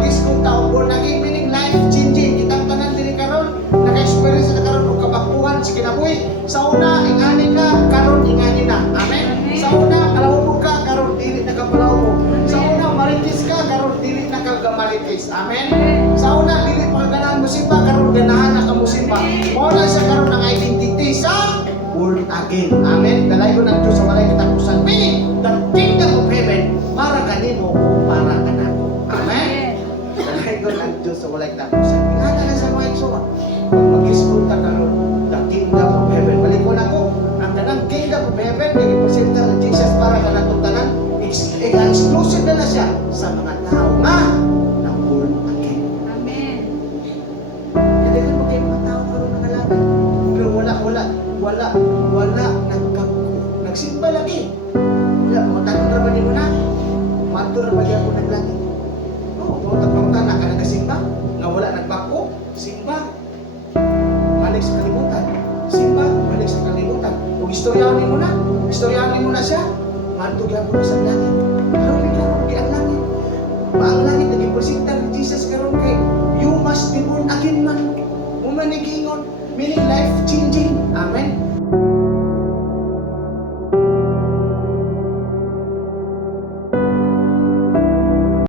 magis kong tao born again meaning life changing. Kitang tanan diri karon naka-experience na karon og kabakuhan sa kinabuhi. Sa una ingani ka karon ingani na. Amen. Sa una kalawog ka karon dili na ka palawog. Sa una maritis ka karon dili na ka gamaritis. Amen. Sa una dili pa ganahan mo simba karon ganahan na ka mo simba. Mao na siya karon ang identity sa born again. Amen. Dalay ko ng Diyos sa walay katapusan. Meaning, the kingdom of heaven, para kanino o para kanako. Amen. Dalay ko ng Diyos sa walay katapusan. Ingatan na sa mga igsoon. Pag mag-isbol ta karon, the kingdom of heaven. Balik ko na ko, ang tanang kingdom of heaven, nag-presenta ng Jesus para kanatong tanan, exclusive na siya sa mga tao nga na born again. Amen. Hindi ka mo kayo mga tao karon ng alaman. Pero wala nagsimba lagi. Wala, mga tanong na ba ni mo na? Mato na ba niya ako naglagi? Oo, mga tanong ka nagasimba? Nga wala nagbako? Simba. Balik sa kalimutan. Simba, balik sa kalimutan. Kung istoryahan mo na siya, mato niya mo na sa lagi. Pero